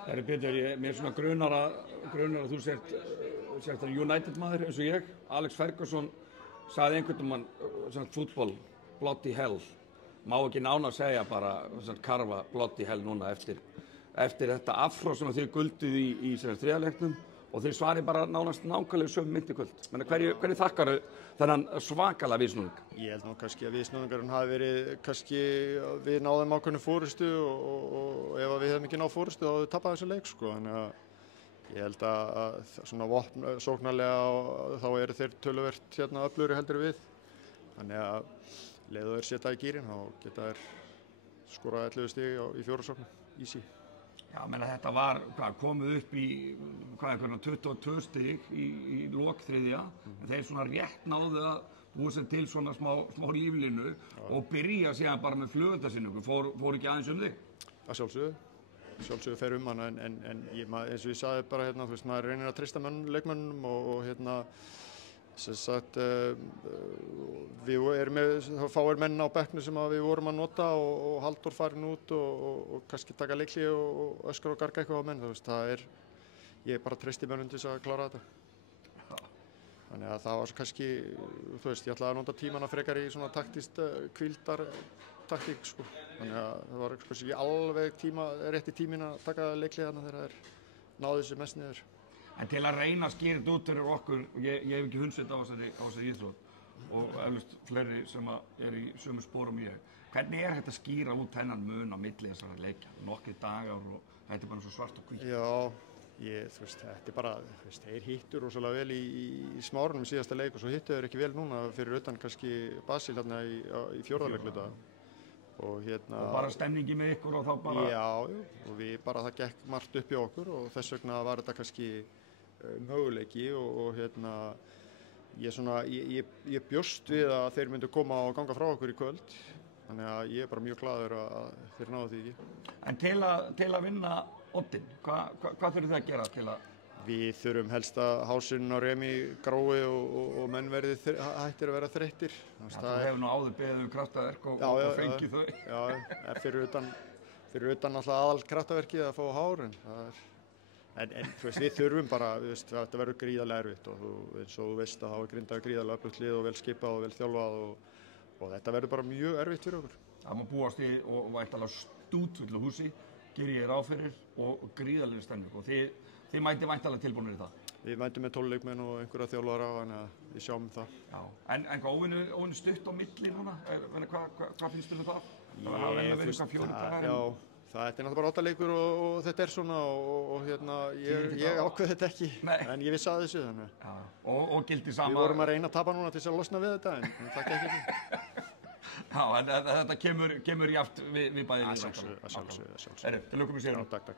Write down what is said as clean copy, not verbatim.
Það er Pétur, mér er svona grunar að þú sért United maður eins og ég. Alex Ferguson sagði einhvern mann fútbol, bloody hell. Má ekki nánar segja bara karfa bloody hell núna eftir þetta afró sem þið gulduð í þriðaleiknum og þið svari bara nánast nákvæmlega sömu mynt í kvöld. Hvernig þakkaru þennan svakalega viðsnúning? Ég held nú kannski að viðsnúningarinn hafi verið kannski við náðum ákveðnu fórystu og ef við hefum ekki náð fórystu þá hefum við tapað þessum leik sko. Þannig að ég held að svona vopn sóknarlega þá eru þeir töluvert öflugri heldur við. Þannig að leiðu þeir setja í gírinn þá geta þeir skorað 11 stig í fjórasóknum, easy. Já, menn að þetta var komið upp í 22 stig í lok þriðja, en þeir svona rétt náðu að búa sér til svona smá líflínu og byrja síðan bara með flugeldasinningu, fór ekki aðeins þig? Að sjálfsögðu fer hann en eins og ég sagði bara þú veist, maður reynir að treysta leikmönnum og sem sagt við erum með fáir menn á bekknum sem við vorum að nota og Halldór farin út og kannski taka leikli og öskra og garga eitthvað á menn, þú veist, ég bara treysti mönnum til þess að klára þetta. Þannig að það var kannski, þú veist, ég ætlaði að nota tímana frekar í svona taktist kvíldartaktík sko. Þannig að það var kannski ekki alveg rétti tíminn að taka leikli þarna þegar þeir náðu þessu mest niður. En til að reyna að skýra þetta út fyrir okkur, ég hef ekki hundsveit á þessari íþrótt og eflaust fleiri sem er í sömu spórum ég. Hvernig er þetta að skýra út þennan mun á milli þessara leikja? Nokkrir dagar og þetta er bara svo svart og hvítt. Já, þú veist, þetta er bara, þú veist, þeir hittu rosalega vel í smárunum í síðasta leik og svo hittu þeir ekki vel núna fyrir utan kannski Basil þarna í fjórðarleikluta. Og bara stemningi með ykkur og þá bara... Já, og það gekk margt upp í okkur og þess vegna var þetta kannski möguleiki og ég bjóst við að þeir myndu koma og ganga frá okkur í kvöld. Þannig að ég er bara mjög glaður að þeir náðu því ekki. En til að vinna oddinn, hvað þurfið þið að gera til að... Við þurfum helst að hásinn á Remi grói og menn hættir að vera þreyttir. Það hefur nú áður beðið kraftaverk og fengið þau. Já, fyrir utan alltaf aðal kraftaverkið að fá hár. En þú veist, við þurfum bara, þetta verður gríðarlega erfitt og eins og þú veist að þá er Grindavík gríðarlega öflugt lið og vel skipað og vel þjálfað og þetta verður bara mjög erfitt fyrir okkur. Það má búast í og væntanlega stútfullu húsi, geri ég ráð fyrir og gríðarlega stemning og þið mæti væntanlega tilbúinir í það? Við mætum með 12 leikmenn og einhverja þjálfara þannig að við sjáum það. Já, en óvinnu stutt á milli núna, hvað finnst þér það? Það hafa verið eitthvað 4 dagar? Já, þetta er náttúrulega bara 8 leikur og þetta er svona og ég ákveð þetta ekki, en ég vissi að þessu þannig. Já, og gildi sama... Við vorum að reyna að tapa núna til þess að losna við þetta, en það gekk ekki. Já, en þetta kemur jáft við bæði. Að sjálfsögðu. Til lukkum í sérum. Takk.